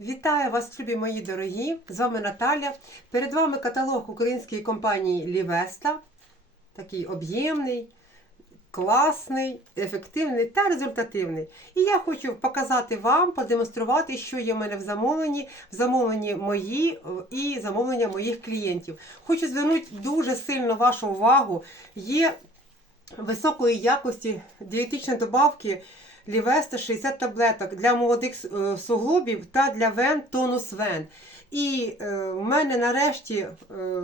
Вітаю вас, любі мої дорогі! З вами Наталя. Перед вами каталог української компанії Лівеста. Такий об'ємний, класний, ефективний та результативний. І я хочу показати вам, продемонструвати, що є в мене в замовленні, в замовленні мої е, і замовлення моїх клієнтів. Хочу звернути дуже сильно вашу увагу. Є високої якості дієтичні добавки Лівеста 60 таблеток для молодих е, суглобів та для вен тонус вен. І е, в мене нарешті е,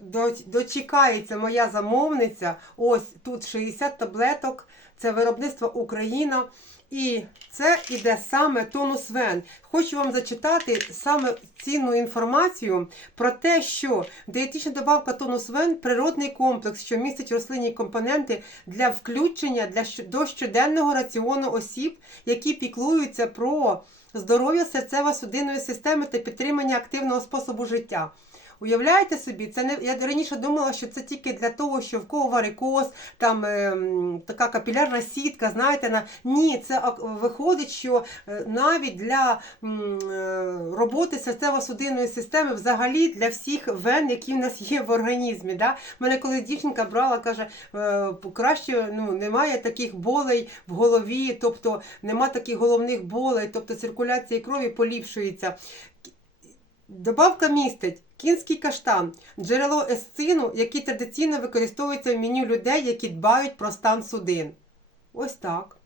до- дочекається моя замовниця. Ось тут 60 таблеток. Це виробництво Україна. І це іде саме тонус вен. Хочу вам зачитати саме цінну інформацію про те, що дієтична добавка тонус вен природний комплекс, що містить рослинні компоненти для включення для до щоденного раціону осіб, які піклуються про здоров'я серцево-судинної системи та підтримання активного способу життя. Уявляєте собі, це не я раніше думала, що це тільки для того, що в кого варикоз, там ем, така капілярна сітка, знаєте, на ні, це виходить, що е, навіть для м, е, роботи серцево-судинної системи, взагалі для всіх вен, які в нас є в організмі. Да? Мене коли дівчинка брала, каже, е, краще ну, немає таких болей в голові, тобто нема таких головних болей, тобто циркуляція крові поліпшується. Добавка містить кінський каштан, джерело есцину, який традиційно використовується в меню людей, які дбають про стан судин. Ось так.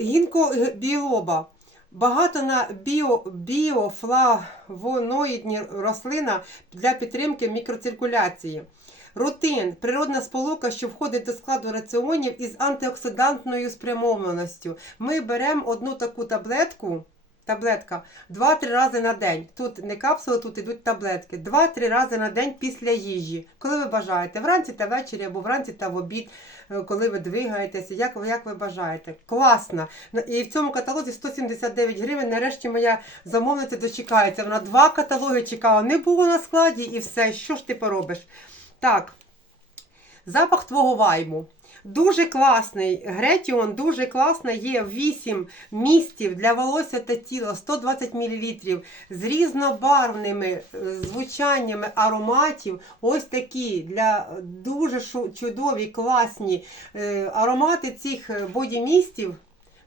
Гінкобіолоба. Багато на біо, біофлавоноїдні рослина для підтримки мікроциркуляції. Рутин природна сполука, що входить до складу раціонів із антиоксидантною спрямованістю. Ми беремо одну таку таблетку. Таблетка 2-3 рази на день. Тут не капсули, тут йдуть таблетки. 2-3 рази на день після їжі. Коли ви бажаєте, вранці та ввечері, або вранці та в обід, е, коли ви двигаєтеся, як, ви- як ви бажаєте. Класно. І в цьому каталозі 179 гривень. Нарешті моя замовниця дочекається. Вона два каталоги чекала. Не було на складі і все. Що ж ти поробиш? Так. Запах твого вайму. Дуже класний. Гретіон дуже класна Є 8 містів для волосся та тіла, 120 мл з різнобарвними е, звучаннями ароматів. Ось такі для дуже чудові, класні е, аромати цих е, бодімістів.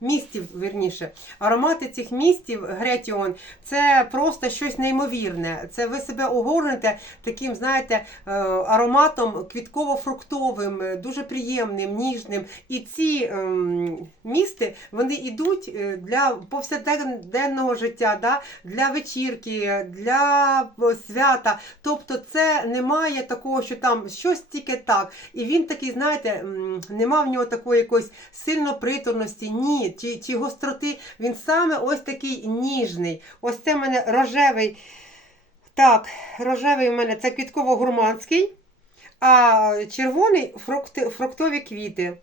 Містів, верніше, аромати цих містів Гретіон це просто щось неймовірне. Це ви себе огорнете таким, знаєте, е, ароматом квітково-фруктовим, е, дуже приємним, ніжним. І ці ем, місти вони йдуть е, для повсякденного життя, да? для вечірки, для свята. Тобто, це немає такого, що там щось тільки так. І він такий, знаєте, нема в нього такої якоїсь сильно приторності, ні, чи, чи гостроти. Він саме ось такий ніжний. Ось це в мене рожевий. Так, рожевий у мене це квітково-гурманський, а червоний фрукти, фруктові квіти.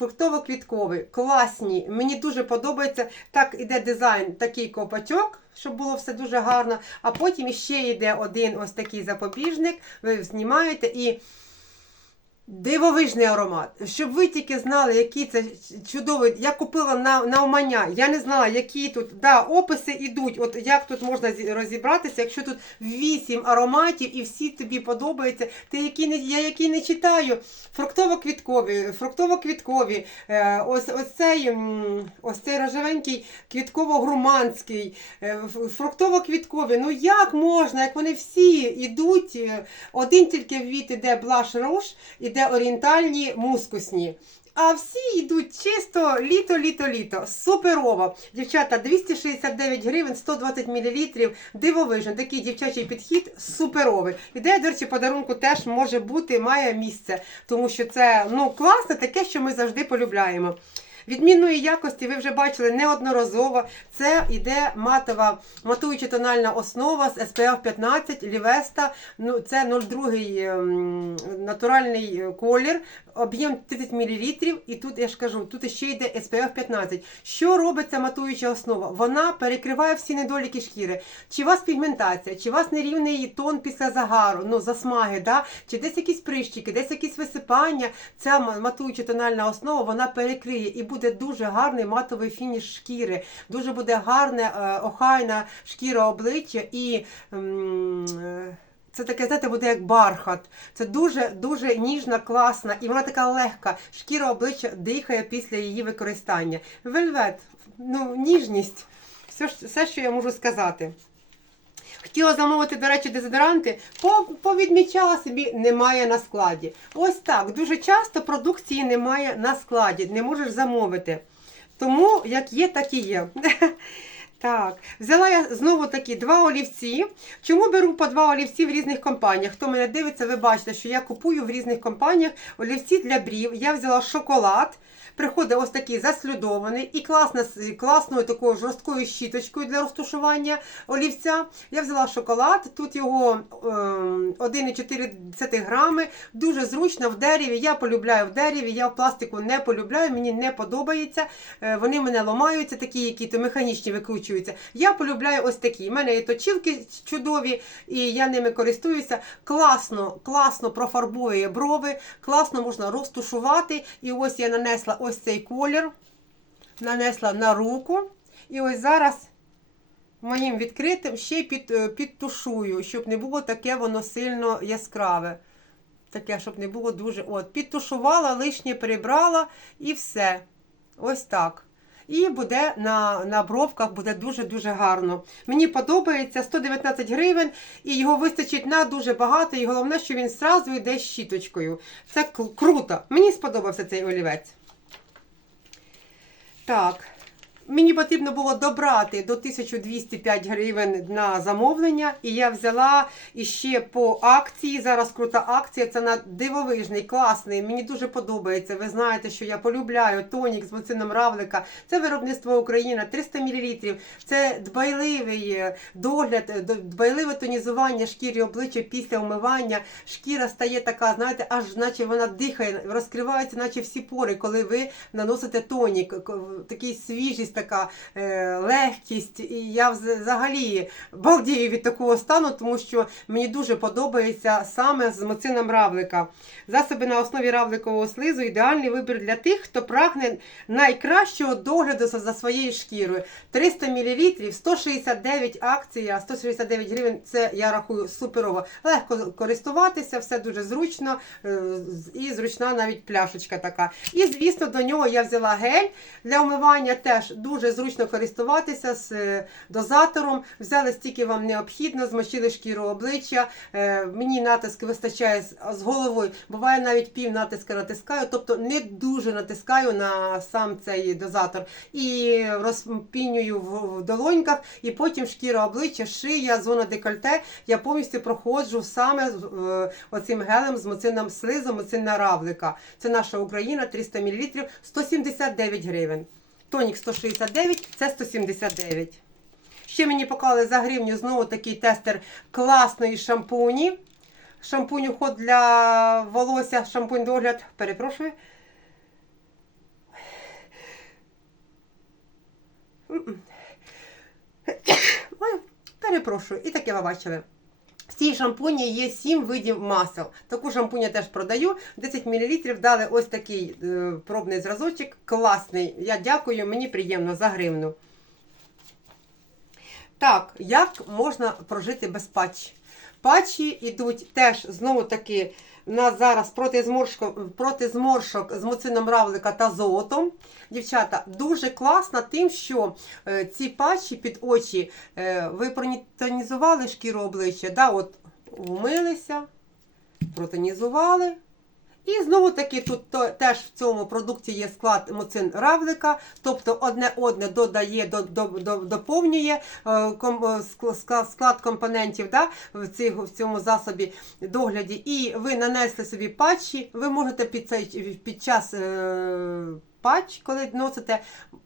Фруктово-квітковий, класні. Мені дуже подобається. Так іде дизайн, такий копачок, щоб було все дуже гарно. А потім іще йде один ось такий запобіжник. Ви знімаєте і Дивовижний аромат. Щоб ви тільки знали, який це чудовий. Я купила на на умання. Я не знала, які тут да, описи йдуть. От як тут можна розібратися, якщо тут вісім ароматів і всі тобі подобаються. Ти які не я які не читаю. Фруктово-квіткові, фруктово-квіткові. Е, ось ось цей ось цей рожевенький квітково-груманський, е, фруктово-квіткові. Ну як можна, як вони всі йдуть? е, Один тільки ввід іде блаш руш, іде орієнтальні мускусні. А всі йдуть чисто літо, літо, літо. Суперово. Дівчата, 269 гривень, 120 мл. Дивовижно, такий дівчачий підхід суперовий. Ідея, до речі, подарунку теж може бути, має місце, тому що це ну, класне, таке, що ми завжди полюбляємо. Відмінної якості ви вже бачили неодноразово. Це іде матова матуюча тональна основа з SPF 15 Лівеста. Ну, це 02 ем, натуральний е, колір. Об'єм 30 мл, і тут я ж кажу, тут ще йде SPF 15. Що робить ця матуюча основа? Вона перекриває всі недоліки шкіри. Чи у вас пігментація, чи у вас нерівний тон після загару, ну засмаги, да? чи десь якісь прищики, десь якісь висипання. Ця матуюча тональна основа вона перекриє і буде дуже гарний матовий фініш шкіри. Дуже буде гарне, е, охайна шкіра обличчя і. м, е, це таке, знаєте, буде як бархат. Це дуже дуже ніжна, класна, і вона така легка. Шкіра обличчя дихає після її використання. Вельвет, ну, ніжність. Все, все, що я можу сказати. Хотіла замовити, до речі, дезодоранти, повідмічала собі, немає на складі. Ось так. Дуже часто продукції немає на складі, не можеш замовити. Тому як є, так і є. Так, взяла я знову такі два олівці. Чому беру по два олівці в різних компаніях? Хто мене дивиться, ви бачите, що я купую в різних компаніях олівці для брів. Я взяла шоколад. Приходить ось такий заслюдований і класно, класною такою жорсткою щіточкою для розтушування олівця. Я взяла шоколад, тут його ем, 1,4 грами. Дуже зручно в дереві. Я полюбляю в дереві, я в пластику не полюбляю, мені не подобається. Е, Вони мене ламаються, такі, які то механічні викручуються. Я полюбляю ось такі. У мене є точілки чудові, і я ними користуюся. Класно, класно профарбує брови, класно можна розтушувати. І ось я нанесла ось цей колір, нанесла на руку. І ось зараз моїм відкритим ще й під, е, підтушую, щоб не було таке воно сильно яскраве. Таке, щоб не було дуже. От, підтушувала, лишнє прибрала і все. Ось так. І буде на, на бровках буде дуже-дуже гарно. Мені подобається 119 гривень, і його вистачить на дуже багато. І головне, що він зразу йде з щіточкою. Це круто. Мені сподобався цей олівець. Так. Мені потрібно було добрати до 1205 гривень на замовлення, і я взяла іще по акції. Зараз крута акція. Це на дивовижний, класний. Мені дуже подобається. Ви знаєте, що я полюбляю тонік з моцином равлика. Це виробництво Україна, 300 мл. Це дбайливий е, догляд, е, дбайливе тонізування шкіри обличчя після умивання. Шкіра стає така, знаєте, аж наче вона дихає, розкриваються, наче всі пори, коли ви наносите тонік. Такий свіжість, така е, легкість. І я взагалі балдію від такого стану, тому що мені дуже подобається саме з моцином равлика. Засоби на основі равликового слизу ідеальний вибір для тих, хто прагне найкращого догляду за своєю шкірою. 300 мл, 169 акція, 169 гривень. Це я рахую суперово. Легко користуватися, все дуже зручно е, і зручна навіть пляшечка така. І звісно, до нього я взяла гель для умивання. Теж зручно користуватися з е, дозатором. Взяли стільки вам необхідно, змочили шкіру обличчя. Е, Мені натиск вистачає з- головою. Буває навіть пів натиска натискаю, тобто не дуже натискаю на сам цей дозатор. І розпінюю в, долоньках, і потім шкіра обличчя, шия, зона декольте. Я повністю проходжу саме оцим гелем з моцином слизом, моцинна равлика. Це наша Україна, 300 мл, 179 гривень. Тонік 169, це 179. Ще мені поклали за гривню знову такий тестер класної шампуні. Шампунь уход для волосся, шампунь догляд. Перепрошую. Перепрошую. І таке ви бачили. Цій шампуні є 7 видів масел. Таку шампунь я теж продаю. 10 мл дали ось такий е, пробний зразочок. Класний. Я дякую, мені приємно за гривну. Так, як можна прожити без патчі? Патчі йдуть теж знову таки у нас зараз проти зморшок, проти зморшок з муцином равлика та золотом. Дівчата, дуже класно тим, що е, ці патчі під очі е, ви протонізували шкіру обличчя, да, от вмилися, протонізували. І знову таки тут то, теж в цьому продукті є склад моцин равлика, тобто одне одне додає, до, до, до, доповнює е, ком, е, склад, склад компонентів да, в, цих, в цьому засобі догляді. І ви нанесли собі патчі, ви можете під, цей, під час е, патч, коли носите,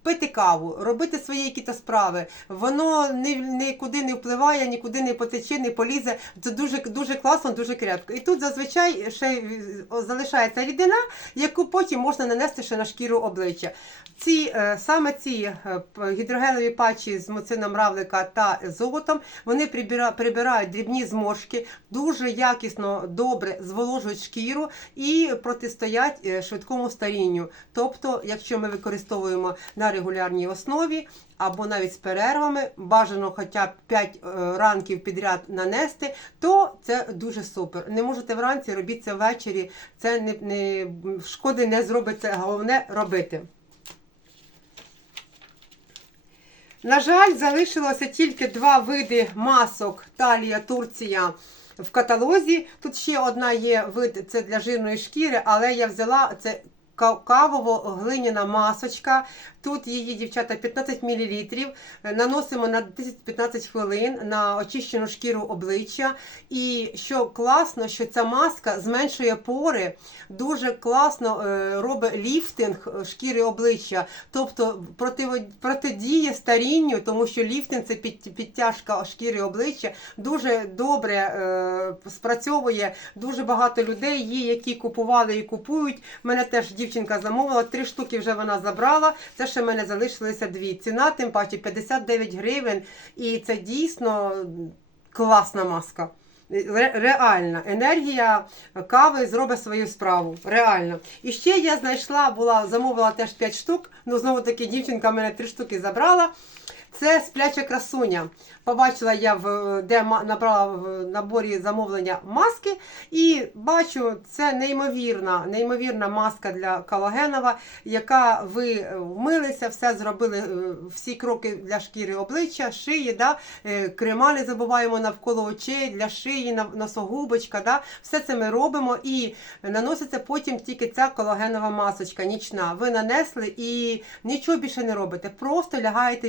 пити каву, робити свої якісь справи. Воно ні, нікуди не впливає, нікуди не потече, не полізе. Це дуже, дуже класно, дуже крепко. І тут зазвичай ще залишається рідина, яку потім можна нанести ще на шкіру обличчя. Ці, е, саме ці е, гідрогелеві патчі з муцином равлика та золотом, вони прибира- прибирають дрібні зморшки, дуже якісно, добре зволожують шкіру і протистоять е, швидкому старінню. Тобто, якщо ми використовуємо на регулярній основі або навіть з перервами, бажано хоча б 5 ранків підряд нанести, то це дуже супер. Не можете вранці, робіть це ввечері. Це не, не шкоди не зробиться. Головне робити. На жаль, залишилося тільки два види масок Талія Турція в каталозі. Тут ще одна є вид, це для жирної шкіри, але я взяла це кавово-глиняна масочка. Тут її, дівчата, 15 мл. Наносимо на 10-15 хвилин на очищену шкіру обличчя. І що класно, що ця маска зменшує пори, дуже класно е, робить ліфтинг шкіри обличчя, тобто протидіє старінню, тому що ліфтинг це підтяжка шкіри обличчя, дуже добре е, спрацьовує. Дуже багато людей є, які купували і купують. Мене теж дівчинка замовила, три штуки вже вона забрала. Це ще в мене залишилися дві. Ціна, тим паче 59 гривень. І це дійсно класна маска. Реальна енергія кави зробить свою справу. Реально. І ще я знайшла, була замовила теж 5 штук. Ну знову таки дівчинка мене 3 штуки забрала. Це спляча красуня. Побачила я в де набрала в наборі замовлення маски, і бачу, це неймовірна, неймовірна маска для колагенова, яка ви вмилися, все зробили, е, всі кроки для шкіри обличчя, шиї, да? е, крема не забуваємо навколо очей, для шиї, носогубочка. Да? Все це ми робимо і наноситься потім тільки ця колагенова масочка нічна. Ви нанесли і нічого більше не робите. Просто лягаєте,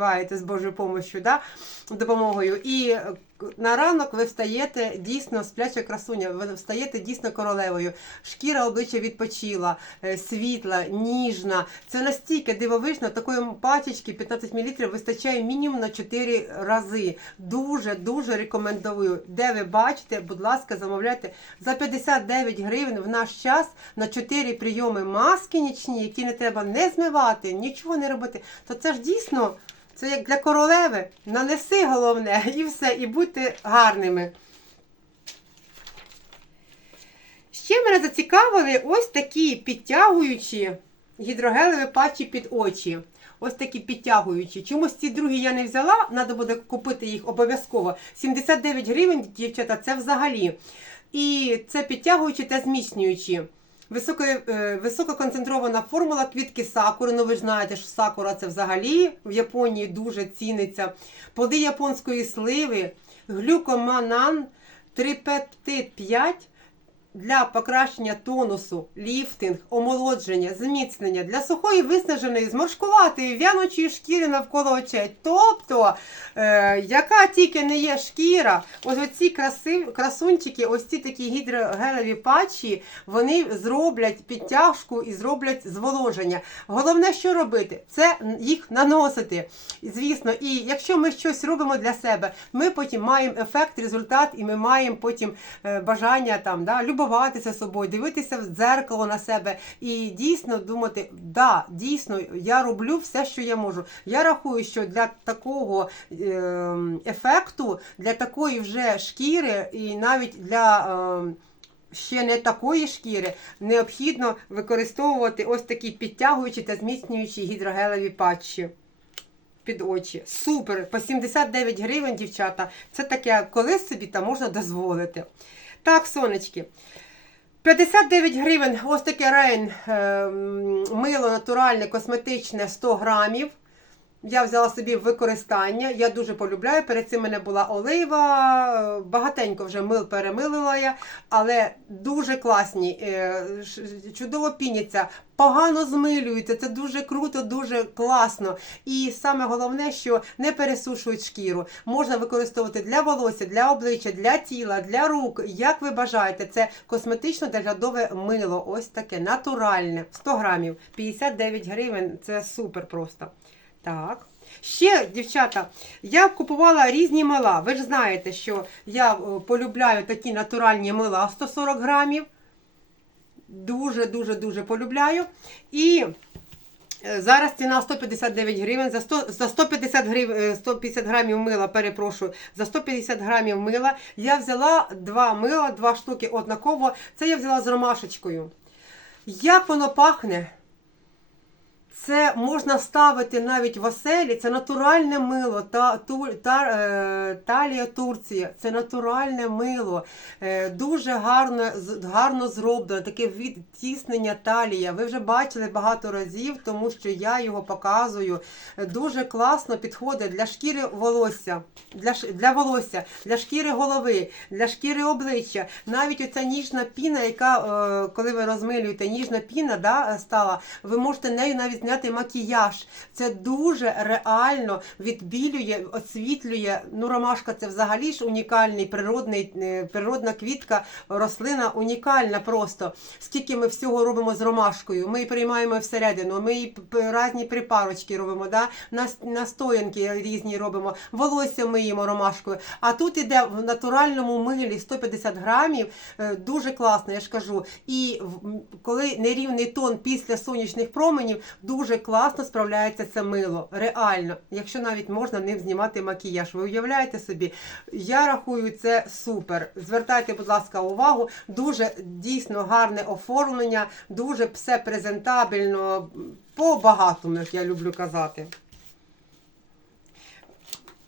відпочиваєте з Божою помощю, да? допомогою. І на ранок ви встаєте дійсно спляча красуня, ви встаєте дійсно королевою. Шкіра обличчя відпочила, е, світла, ніжна. Це настільки дивовижно, такої пачечки 15 мл вистачає мінімум на 4 рази. Дуже дуже рекомендую. Де ви бачите, будь ласка, замовляйте за 59 гривень в наш час на 4 прийоми маски нічні, які не треба не змивати, нічого не робити. То це ж дійсно. Це як для королеви. Нанеси головне і все, і будьте гарними. Ще мене зацікавили ось такі підтягуючі гідрогелеві патчі під очі. Ось такі підтягуючі. Чомусь ці другі я не взяла, треба буде купити їх обов'язково. 79 гривень, дівчата, це взагалі. І це підтягуючі та зміцнюючі. Високо, е, висококонцентрована формула квітки сакури. Ну ви ж знаєте, що сакура це взагалі в Японії дуже ціниться. Плоди японської сливи, глюкоманан, трипептид 5 для покращення тонусу, ліфтинг, омолодження, зміцнення для сухої, виснаженої, зморшкуватої, в'яночої шкіри навколо очей. Тобто, е, яка тільки не є шкіра, ось краси, красунчики, ось ці такі гідрогелеві патчі, вони зроблять підтяжку і зроблять зволоження. Головне, що робити, це їх наносити. Звісно, і якщо ми щось робимо для себе, ми потім маємо ефект, результат, і ми маємо потім е, бажання там да, любуватися собою, дивитися в дзеркало на себе і дійсно думати, да, дійсно, я роблю все, що я можу. Я рахую, що для такого е, ефекту, для такої вже шкіри, і навіть для. Е, Ще не такої шкіри необхідно використовувати ось такі підтягуючі та зміцнюючі гідрогелеві патчі під очі. Супер! По 79 гривень, дівчата. Це таке, коли собі та можна дозволити. Так, сонечки. 59 гривень, ось таке рейн, е, мило натуральне, косметичне 100 грамів. Я взяла собі використання. Я дуже полюбляю. Перед цим мене була олива. е, Багатенько вже мил перемилила я, але дуже класні, е, чудово піняться, погано змилюються. Це дуже круто, дуже класно. І саме головне, що не пересушують шкіру. Можна використовувати для волосся, для обличчя, для тіла, для рук. Як ви бажаєте, це косметично доглядове мило. Ось таке натуральне. 100 грамів, 59 гривень. Це супер просто. Так. Ще, дівчата, я купувала різні мила. Ви ж знаєте, що я е, полюбляю такі натуральні мила 140 грамів. Дуже, дуже, дуже полюбляю. І е, зараз ціна 159 гривень. За, 100, за 150, грив, е, 150 грамів мила, перепрошую, за 150 грамів мила я взяла два мила, два штуки однаково. Це я взяла з ромашечкою. Як воно пахне? Це можна ставити навіть в оселі. Це натуральне мило. Та, ту, та, е, талія Турція. Це натуральне мило. Е, дуже гарно, гарно зроблено. Таке відтіснення талія. Ви вже бачили багато разів, тому що я його показую. Е, Дуже класно підходить для шкіри волосся, для, для волосся, для шкіри голови, для шкіри обличчя. Навіть оця ніжна піна, яка, е, коли ви розмилюєте, ніжна піна да, стала, ви можете нею навіть зняти макіяж. Це дуже реально відбілює, освітлює. Ну, ромашка це взагалі ж унікальний природний, е, природна квітка, рослина унікальна просто. Скільки ми всього робимо з ромашкою. Ми її приймаємо всередину, ми її різні припарочки робимо, да? настоянки різні робимо, волосся миємо ромашкою. А тут іде в натуральному милі 150 грамів, е, дуже класно, я ж кажу. І коли нерівний тон після сонячних променів, дуже класно справляється це мило. Реально, якщо навіть можна ним знімати макіяж. Ви уявляєте собі? Я рахую це супер. Звертайте, будь ласка, увагу. Дуже дійсно гарне оформлення, дуже все презентабельно. По багатому, як я люблю казати.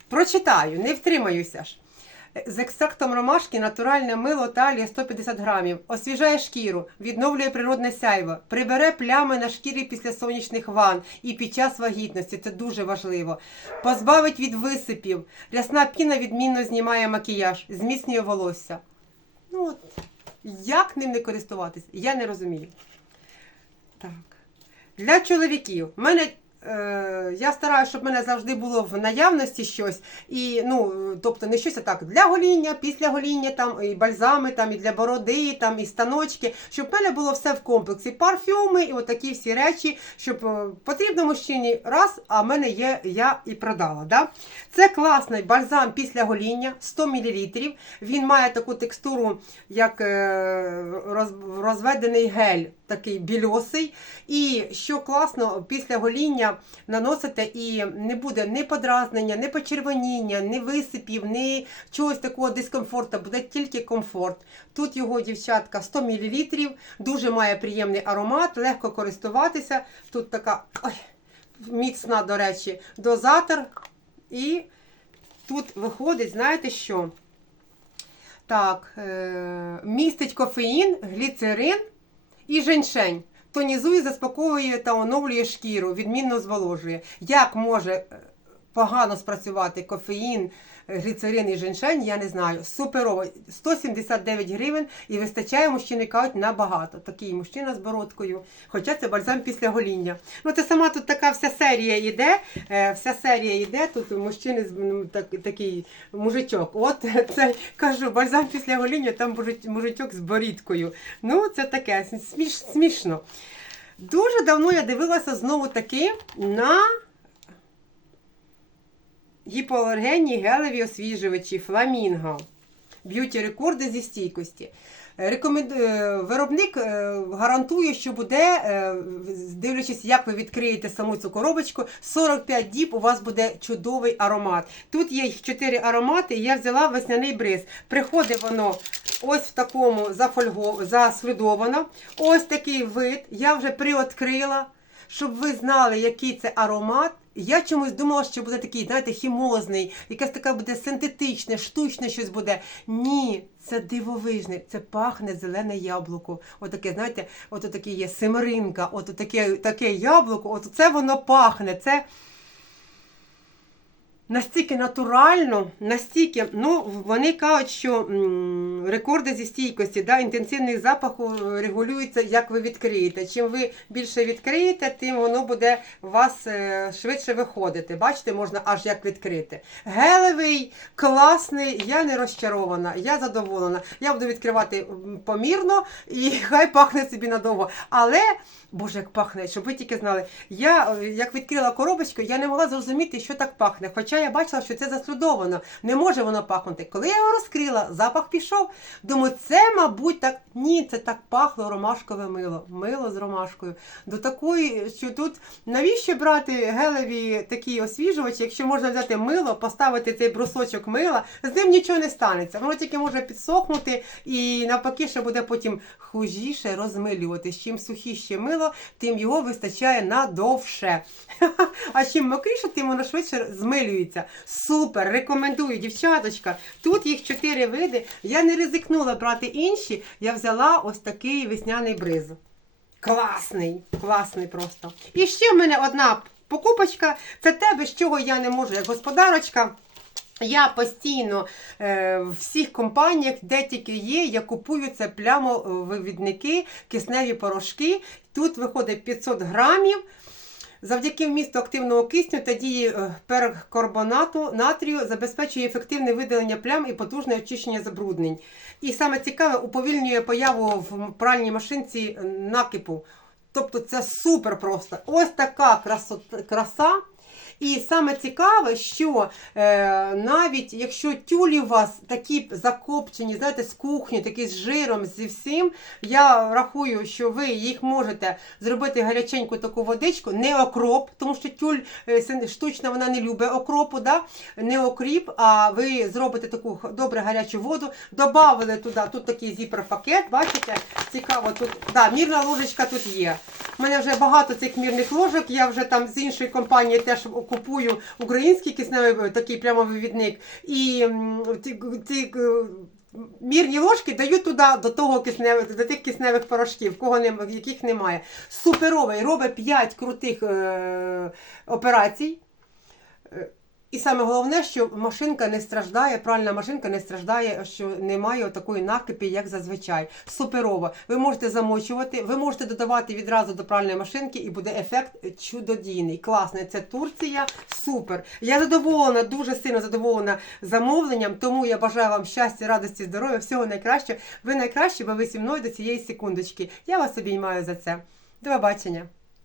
Прочитаю, не втримаюся ж. З екстрактом ромашки натуральне мило талія 150 грамів. Освіжає шкіру, відновлює природне сяйво, прибере плями на шкірі після сонячних ванн і під час вагітності. Це дуже важливо. Позбавить від висипів. Рясна піна відмінно знімає макіяж, зміцнює волосся. Ну от, як ним не користуватись? Я не розумію. Так. Для чоловіків. У мене я стараюся, щоб в мене завжди було в наявності щось. І, ну, тобто не щось а так для гоління, після гоління, там, і бальзами, там, і для бороди, там, і станочки, щоб в мене було все в комплексі. Парфюми і отакі всі речі, щоб е, потрібно мужчині раз, а в мене є, я і продала. Да? Це класний бальзам після гоління, 100 мл. Він має таку текстуру, як е, роз- розведений гель, такий більосий. І що класно, після гоління наносите і не буде ні подразнення, ні почервоніння, ні висипів, ні чогось такого дискомфорту, буде тільки комфорт. Тут його дівчатка 100 мл, дуже має приємний аромат, легко користуватися. Тут така ой, міцна, до речі, дозатор. І тут виходить, знаєте що? Так, е- містить кофеїн, гліцерин і женьшень. Тонізує, заспокоює та оновлює шкіру, відмінно зволожує. Як може е, погано спрацювати кофеїн, гліцерин і женьшень, я не знаю. Суперово. 179 гривень і вистачає мужчини кажуть набагато. Такий мужчина з бородкою. Хоча це бальзам після гоління. Ну, це сама тут така вся серія йде. е, Вся серія йде. Тут мужчини ну, так, такий мужичок. От це кажу, бальзам після гоління, там мужичок з борідкою. Ну, це таке сміш, смішно. Дуже давно я дивилася знову таки на гіпоалергенні гелеві освіжувачі Фламінго. Б'юті рекорди зі стійкості. Рекоменду... е, Виробник е, гарантує, що буде, е, дивлячись, як ви відкриєте саму цю коробочку, 45 діб у вас буде чудовий аромат. Тут є 4 аромати, я взяла весняний бриз. Приходить воно ось в такому зафольго... заслідовано. Ось такий вид. Я вже приоткрила, щоб ви знали, який це аромат. Я чомусь думала, що буде такий, знаєте, хімозний, якесь таке буде синтетичне, штучне щось буде. Ні, це дивовижне, це пахне зелене яблуко. Отаке, знаєте, от таке є семеринка, от таке, таке яблуко, от це воно пахне. Це Настільки натурально, настільки, ну вони кажуть, що м, рекорди зі стійкості, да, інтенсивний запаху е, регулюється, як ви відкриєте. Чим ви більше відкриєте, тим воно буде у вас е, швидше виходити. Бачите, можна аж як відкрити. Гелевий, класний, я не розчарована, я задоволена. Я буду відкривати помірно і хай пахне собі надовго. Але, боже, як пахне, щоб ви тільки знали, я е, як відкрила коробочку, я не могла зрозуміти, що так пахне. Хоча я бачила, що це заслідовано. Не може воно пахнути. Коли я його розкрила, запах пішов. Думаю, це, мабуть, так. Ні, це так пахло ромашкове мило. Мило з ромашкою. До такої, що тут навіщо брати гелеві такі освіжувачі, якщо можна взяти мило, поставити цей брусочок мила, з ним нічого не станеться. Воно тільки може підсохнути і навпаки, ще буде потім хужіше розмилюватись. Чим сухіше мило, тим його вистачає надовше. А чим мокріше, тим воно швидше змилюється. Супер! Рекомендую, дівчаточка. Тут їх чотири види. Я не ризикнула брати інші. Я взяла ось такий весняний бриз. Класний, класний просто. І ще в мене одна покупочка. Це те, без чого я не можу, як господарочка. Я постійно е, в всіх компаніях, де тільки є, я купую це плямовивідники, кисневі порошки. Тут виходить 500 грамів. Завдяки вмісту активного кисню та дії е, перкарбонату натрію забезпечує ефективне видалення плям і потужне очищення забруднень. І саме цікаве, уповільнює появу в пральній машинці е, накипу. Тобто це супер просто. Ось така краса. І саме цікаве, що е, навіть якщо тюлі у вас такі закопчені, знаєте, з кухні, такі з жиром, зі всім, я рахую, що ви їх можете зробити гаряченьку таку водичку, не окроп, тому що тюль е, штучна вона не любить окропу, да? не окріп, а ви зробите таку добре гарячу воду, додали туди, тут такий зіпер-пакет, бачите, цікаво, тут да, мірна ложечка тут є. У мене вже багато цих мірних ложок. Я вже там з іншої компанії теж купую український кисневий такий прямо вивідник, І ці, ці е, мірні ложки даю туди до того кисневих, до тих кисневих порошків, кого не, яких немає. Суперовий, робить 5 крутих е, операцій. І саме головне, що машинка не страждає, пральна машинка не страждає, що немає такої накипі, як зазвичай. Суперово. Ви можете замочувати, ви можете додавати відразу до пральної машинки, і буде ефект чудодійний. Класний. Це Турція. Супер. Я задоволена, дуже сильно задоволена замовленням. Тому я бажаю вам щастя, радості, здоров'я, всього найкращого. Ви найкраще, бо ви зі мною до цієї секундочки. Я вас обіймаю за це. До побачення.